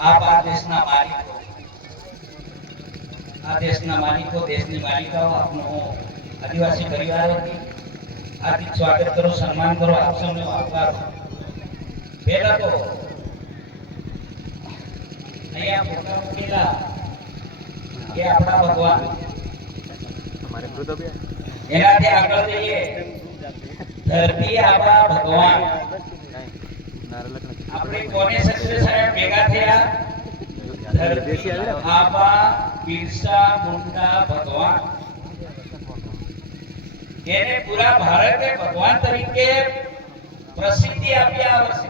આપ આ દેશના માલિકો, આ દેશના માલિકો, દેશની માલિકાઓ, આપનો આદિવાસી પરિવાર વતી હાર્દિક સ્વાગત કરો, સન્માન કરો, આપ સૌનો આભાર. પહેલા તો અહીંયા ફોટા મૂકેલા કે આપણા ભગવાન, એનાથી આગળ જઈએ, ધરતી આપણા ભગવાન. આપણે કોને સચિવ સાહેબ ભેગા થયા? ધરતી આપણા બિરસા મુંડા ભગવાન. એને પૂરા ભારતે ભગવાન તરીકે પ્રસિદ્ધિ આપી આ વર્ષે.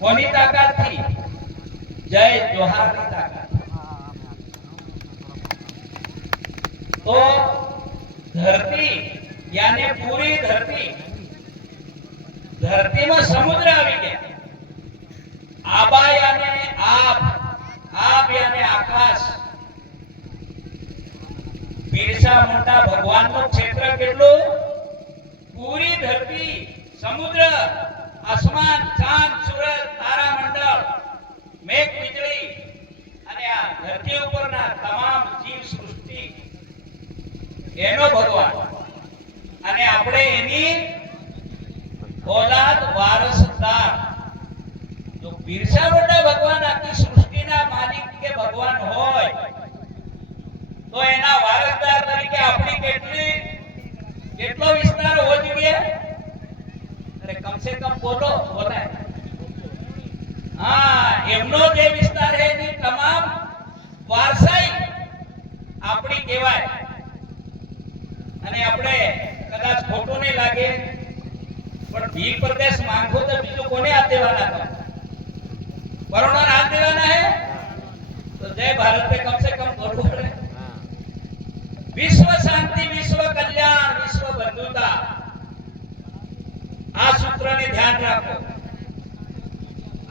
કોની તાકાતથી? જય જોહારની તાકાત. તો ધરતી યાને પૂરી ધરતી, ધરતીમાં સમુદ્ર આવી ગયા. આબા યાને આપ, આપ યાને આકાશ. બિરસા મુંડા ભગવાનનું ક્ષેત્ર કેટલું? પૂરી ધરતી, સમુદ્ર, આસમાન, ચાંદ, સૂરજ, તારામંડળ, મેઘ, વીજળી અને આ ધરતી ઉપરના તમામ જીવ સૃષ્ટિ એનો ભગવાન. અને આપણે એની ઓલાદ, વારસદાર. જો બિરસા મુંડા ભગવાન આખી સૃષ્ટિના માલિક કે ભગવાન હોય તો એના વારસદાર તરીકે આપણી કેટલો વિસ્તાર હોવો જોઈએ? અરે કમસે કમ બોલો, બોલાય. હા, એમનો જે વિસ્તાર છે એની તમામ વારસાઈ આપણી કહેવાય. અને આપણે કદાચ ખોટું નહીં લાગે પણ ભીલ પ્રદેશ માંગો તો બીજું કોને હાથ દેવાના હતા? વરુણો હાથ દેવાના હે? તો જય ભારત કમ સે કમ બોલવું પડે. વિશ્વ શાંતિ, વિશ્વ કલ્યાણ, વિશ્વ બંધુતા, આ સૂત્રને ધ્યાન રાખો.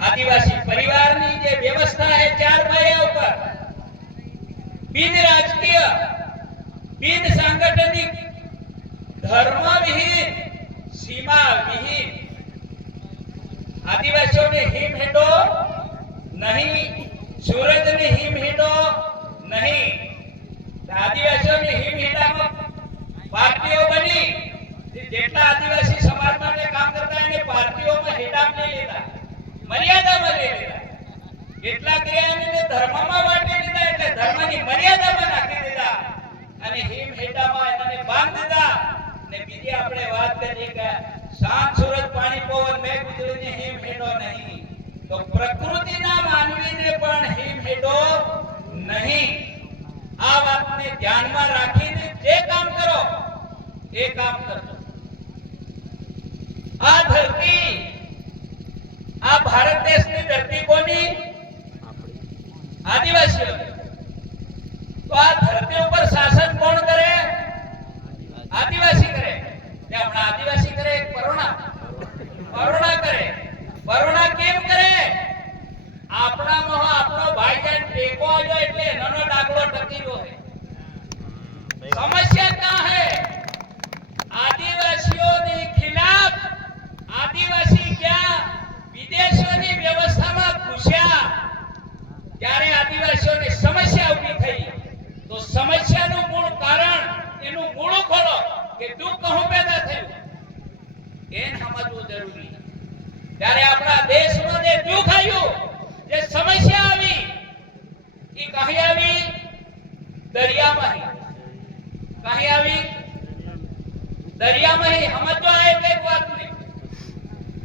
આદિવાસી પરિવારની જે વ્યવસ્થા છે 4 પાયા ઉપર, બિન રાજકીય, બિન સાંગઠનિક, ધર્મ વિહીન, સીમા વિહીન. આદિવાસીઓને હિમ હેડો નહીં, સૂરજને હિમ હેડો નહીં. આદિવાસીઓની હિમ હેડામાં પાર્ટીઓ બની, જેટલા આદિવાસી સમાજ માટે કામ કરતા એને પાર્ટીઓમાં હેડામાં લઈ લીધા, મર્યાદામાં લઈ લીધા. કેટલા કર્યા એને ધર્મમાં વાટી લીધા, એટલે ધર્મની મર્યાદામાં નાખી દીધા અને હિમ હેડામાં એને બાંધ દીધા. ને બીજી આપણે વાત કરીએ કે શાંત, સૂરજ, પાણી, પવન, મેઘ, વીજળીને હિમ હેડો નહીં, તો પ્રકૃતિના માનવીને પણ હિમ હેડો નહીં. આ વાતને ધ્યાનમાં રાખીને જે કામ કરો એ કામ કરજો. આ ધરતી, આ ભારત દેશની ધરતી કોની? આદિવાસીઓ. તો આ ધરતી ઉપર શાસન કોણ કરે? આદિવાસી કરે. હમણાં આદિવાસી કરે પરોણા, પરોણા કરે. પરોણા કેમ કરે? આપણામાં આપણો ભાઈજાન ટેકો આવ્યો એટલે નાનો ડાગલો ટકી રહ્યો છે. સમસ્યા ક્યાં है? આદિવાસીઓની ખિલાફ આદિવાસી ક્યાં વિદેશોની વ્યવસ્થામાં ઘૂસ્યા ત્યારે આદિવાસીઓની સમસ્યા ઊભી થઈ. તો સમસ્યાનું મૂળ કારણ, એનું મૂળ ખોલો કે દુઃખ કહું પેદા થયું એને સમજવું જરૂરી. ત્યારે આપણા દેશમાં જે દુઃખ આવ્યું, જે સમસ્યા આવી, એ કહી આવી? દરિયામાં. કહી આવી? દરિયામાં. સમજો એક વાત નહીં.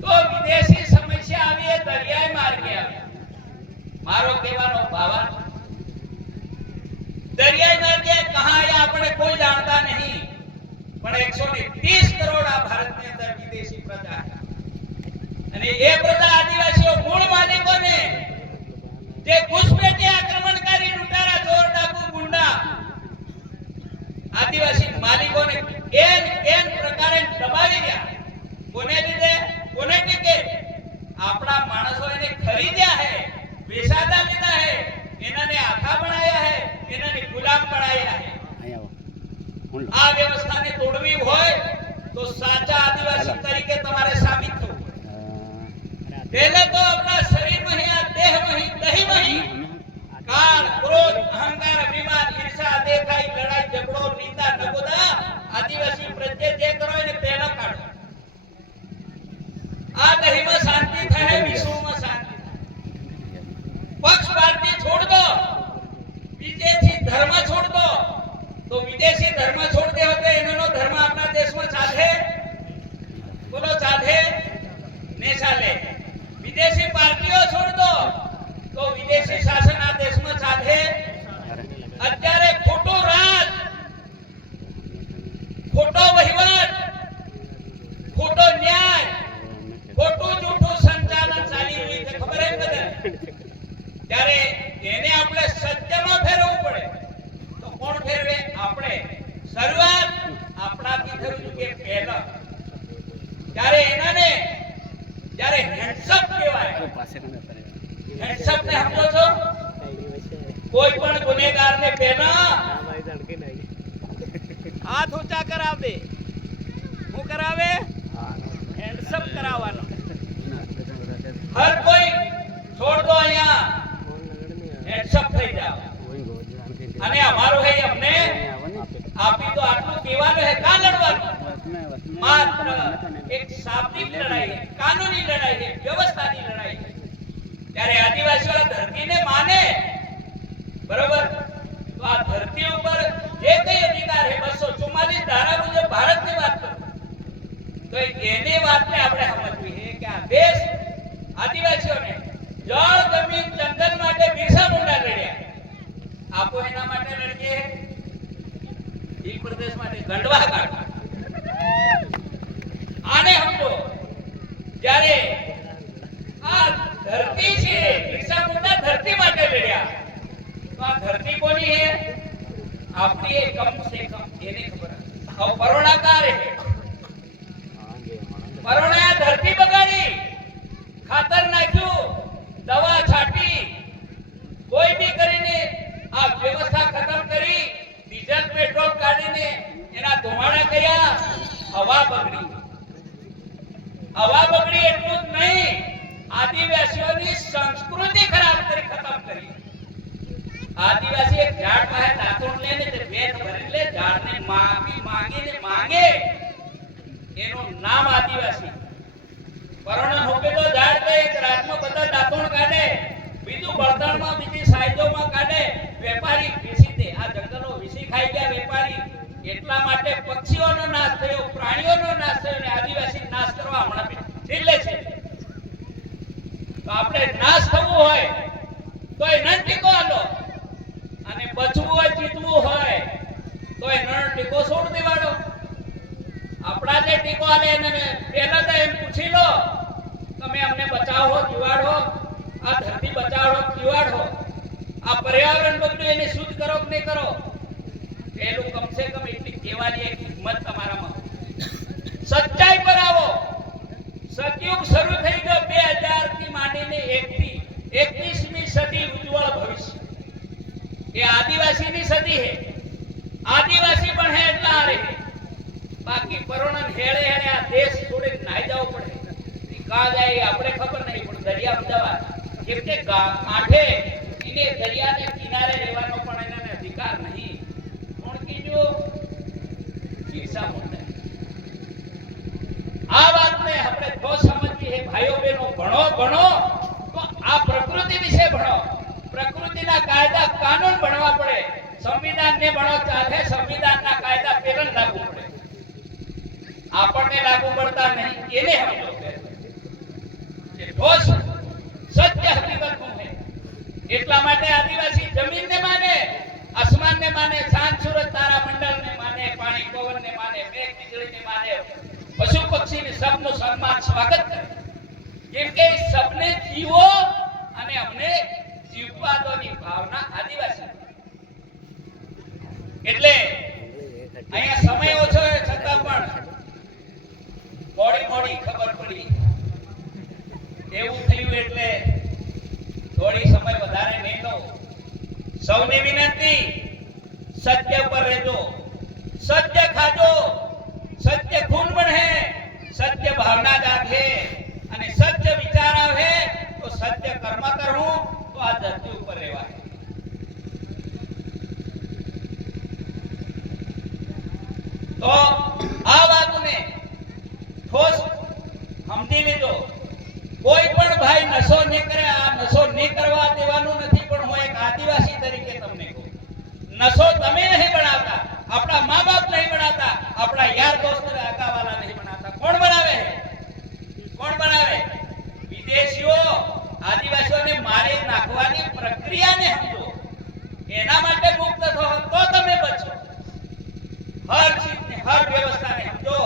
તો વિદેશી સમસ્યા આવી એ દરિયાઈ માર્ગે આવી. મારો કહેવાનો ભાવાર્થ, દરિયાઈ માર્ગે કહાં આયા આપણે કોઈ જાણતા નહીં, પણ 130 કરોડ આ ભારતની અંદર વિદેશી પ્રજા છે. અને એ પ્રજા આદિવાસીઓ મૂળ માલિકોને જે ઘૂસપેઠી, આક્રમણકારી, લૂંટારા, ચોર, ડાકુ, ગુંડા આદિવાસી માલિકોને કેમ પ્રકારે દબાવી રહ્યા. કોને લીધે? કોને ટીકે? આપણા માણસો એને ખરીદ્યા હે, વેચાતા લીધા હે, એનાને આખા બનાયા હે, એનાને ગુલામ બનાયા હે. આ વ્યવસ્થાને તોડવી હોય તો સાચા આદિવાસી તરીકે તમારે સાબિત થવું. पहले तो अपना शरीर में ही, देह में ही, નહીં વહી કાળ ક્રોધ અહંકાર અભિમાન ઈર્ષા દેખાઈ લડાઈ ઝઘડો નિંદા નગોદા આદિવાસી પ્રત્યે જે કરો એને પહેલા કાઢો આ દહીંમાં શાંતિ થાય વિશ્વમાં શાંતિ પક્ષ પાર્ટી છોડ દો વિદેશી ધર્મ છોડ દો તો વિદેશી ધર્મ છોડ દે હોતે એનો ધર્મ આપણા દેશમાં ચાલે બોલો ચાલે ને ચાલે વિદેશી પાર્ટીઓ છોડ દો તો વિદેશી શાસન આ દેશમાં ચાલે અત્યારે ખોટો રાજ ખોટો વહીવટ ખોટો ન્યાય ખોટું જૂઠું સંચાલન ચાલી રહ્યું છે ખબર હે બધાને ત્યારે એને આપણે સત્યમાં ફેરવવું પડે તો કોણ ફેરવે આપણે શરૂઆત આપણાથી થવી જોઈએ પહેલા ત્યારે એનાને જ્યારે હેન્ડસઅપ કહેવાય હેન્ડસઅપ ને સમજો છો કોઈ પણ ગુનેગારને પહેલા હાથ ઊંચા કરાવ દે હું કરાવે હેન્ડસઅપ કરાવવાનો હર કોઈ છોડ દો અહીંયા હેન્ડસઅપ થઈ જાવ અને અમારું હે અમને આપી તો આટલું કહેવાનું હે કા લડવાનું માત્ર એક શાબ્દિક લડાઈ है कानूनी लड़ाई है व्यवस्थाની લડાઈ है ત્યારે આદિવાસીઓ ધરતીને માને બરોબર તો આ ધરતી ઉપર જે કઈ અધિકાર है 244 ધારા મુજબ ભારતની વાત કરું તો એની વાતને આપણે સમજવી છે કે આ દેશ આદિવાસીઓને જળ જમીન જંગલ માટે બિરસા મુંડા લડ્યા આપો એના માટે લડીએ એ પ્રદેશ માટે ગંડવા કાઢવા આને સમજો જ્યારે આ ધરતી છે બિરસા મુંડા ધરતી માટે લડ્યા તો આ ધરતી કોની છે આપણી એ કમ સે કમ એને ખબર હવે પરોણાકાર છે પરોણા ધરતી બગાડી ખાતર નાખ્યું દવા છાટી કોઈ બી કરીને આ વ્યવસ્થા ખતમ કરી ડીઝલ પેટ્રોલ કાઢીને એના ધોવાણા કર્યા હવા બગડી એટલું જ નહીં આદિવાસીઓની સંસ્કૃતિ ખરાબ કરી ખતમ કરી આદિવાસી એક ઝાડ પાસે દાંતણ લે ને તે વેત ભરી લે ઝાડને માંગે એનું નામ આદિવાસી પરણો હોપેલો ઝાડ કે એક રાતમાં બધા દાંતણ કાઢે બીજું બળતણમાં બીજી સાઈડોમાં કાઢે વેપારી વેચી દે આ જંગલો વિસી ખાઈ ગયા વેપારી એટલા માટે પક્ષીઓનો નાશ થયો પ્રાણીઓનો નાશ થયો અને આદિવાસી નાશ કરવા હમણાં છેલ્લે છે તો આપણે નાશ થવું હોય તો એ નન ટીકો આલો અને બચવું હોય જીતવું હોય તો એ નન ટીકો છોડ દેવાડો આપણા જે ટીકો આલે એને પહેલા તો એમ પૂછી લો તમે અમને બચાવો જીવાડો આ ધરતી બચાવો જીવાડો આ પર્યાવરણ બગડ્યું એને શુદ્ધ કરો કે નહીં કરો પેલું કમસે કમ એટલી કહેવાની એક હિંમત તમારામાં સચ્ચાઈ પર આવો સતયુગ શરૂ થઈ ગયો 2000 થી માંડીને 21મી સદી ઉજ્જવળ ભવિષ્ય એ આદિવાસીની સદી છે આદિવાસી પણ હે એટલા હારે બાકી પરોણન હેળે આ દેશ છોડીને નાઈ જવું પડે કા જાય આપણે ખબર નહીં પણ દરિયા જવા કેમ કે કાંઠે એને દરિયાને કિનારે રહેવાનો પણ એને અધિકાર નહીં કોણ કીજો બિરસા મુંડા આ વાતને આપણે તો સમજવી છે ભાઈઓ બહેનો ભણો તો આ પ્રકૃતિ વિશે ભણો પ્રકૃતિના કાયદા કાનૂન ભણવા પડે સંવિધાનને ભણો ચાલે સંવિધાનના કાયદા પેલા લાગુ પડે આપણને લાગુ પડતા નહીં એને સમજો કે ઠોસ સત્ય હકીકતનું છે એટલા માટે આદિવાસી જમીનને માને આસમાનને માને ચાંદ સૂરજ તારા મંડળને માને પાણી પવનને માને મેઘ વીજળીને માને પશુ પક્ષીને સબનું સન્માન સ્વાગત કરે કેમ કે સબને જીવો અને અમને જીવવા દોની ભાવના આદિવાસી એટલે અહીંયા સમય ઓછો છે છતાં પણ મોડી ખબર પડી એવું થયું એટલે થોડી સમય વધારે નહીં લો સૌની વિનંતી સત્ય પર રહેજો સત્ય ખાજો સત્ય ખૂન બને સત્ય ભાવના જાગે અને સત્ય વિચાર આવે તો સત્ય કર્મ કરું તો આ ધરતી ઉપર રહેવાય। તો આ વાતને ઠોસ સમજી લીધો। કોઈ પણ ભાઈ નશો નહીં કરે, આ નશો નહીં કરવા દેવાનું નથી, પણ હું એક આદિવાસી તરીકે તમને કહું, નશો તમે નહીં બનાવતા, આપણા મા બાપ નહીં બનાવતા, આપણા યાર દોસ્ત આકાવાલા નહીં બનાવતા। કોણ બનાવે? કોણ બનાવે? વિદેશીઓ આદિવાસીઓને મારી નાખવાની પ્રક્રિયાને સમજો, એના માટે મુક્ત થો તો તમે બચો। હર ચીજને, હર વ્યવસ્થાને સમજો,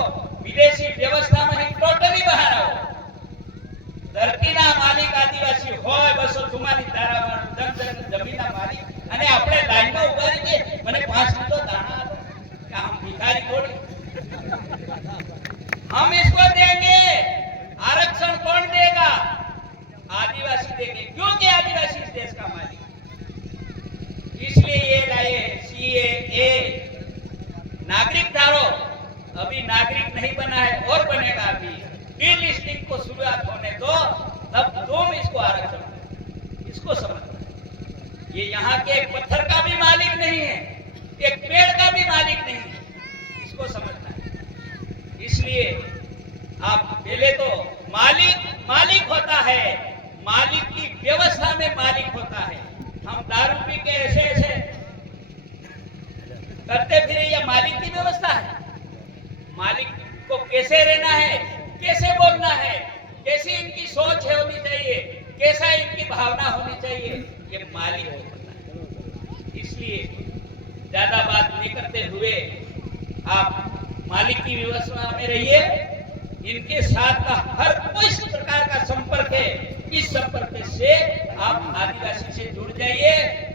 વિદેશી વ્યવસ્થામાં ટોટલી બહાર આવો। ધરતીના માલિક આદિવાસી હોય, 244 ધારાવાળું જમીનના માલિક, અને આપણે લાઈનમાં ઉભા રહીએ, મને 5 કિલો દાણા આપો, કે હમ ભિખારી થોડી, हम इसको देंगे। आरक्षण कौन देगा? आदिवासी देंगे, क्योंकि आदिवासी इस देश का मालिक। इसलिए ये लाए सीएए, नागरिक धारो। अभी नागरिक नहीं बना है और बनेगा। अभी डी लिस्टिंग को शुरुआत होने दो, तब तुम इसको आरक्षण, इसको समझना। ये यहाँ के एक पत्थर का भी मालिक नहीं है, एक पेड़ का भी मालिक नहीं है, इसको समझना है। इसलिए आप पहले तो मालिक होता है, मालिक की व्यवस्था में मालिक होता है। हम दारू पी के ऐसे ऐसे करते फिर, ये मालिक की व्यवस्था है। मालिक को कैसे रहना है, कैसे बोलना है, कैसी इनकी सोच है होनी चाहिए, कैसा इनकी भावना होनी चाहिए, ये मालिक को पता है। इसलिए ज्यादा बात नहीं करते हुए आप मालिक की व्यवस्था में रहिए। इनके साथ का हर कोई प्रकार का संपर्क है, इस संपर्क से आप आदिवासी से जुड़ जाइए।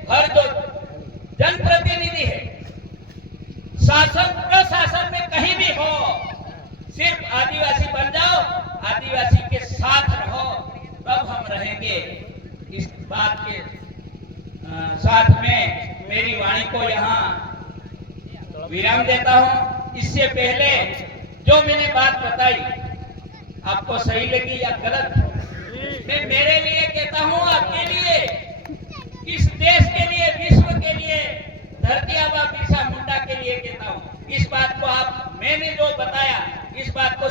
हर जो जनप्रतिनिधि है, शासन प्रशासन में कहीं भी हो, सिर्फ आदिवासी बन जाओ, आदिवासी के साथ रहो, तब हम रहेंगे। इस बात के साथ में मेरी वाणी को यहाँ विराम देता हूँ। इससे पहले जो मैंने बात बताई, आपको सही लगी या गलत, मैं मेरे लिए कहता हूँ, आपके लिए, इस देश के लिए, विश्व के लिए, धरती आबा बिरसा मुंडा के लिए कहता हूँ। इस बात को आप, मैंने जो बताया, इस बात को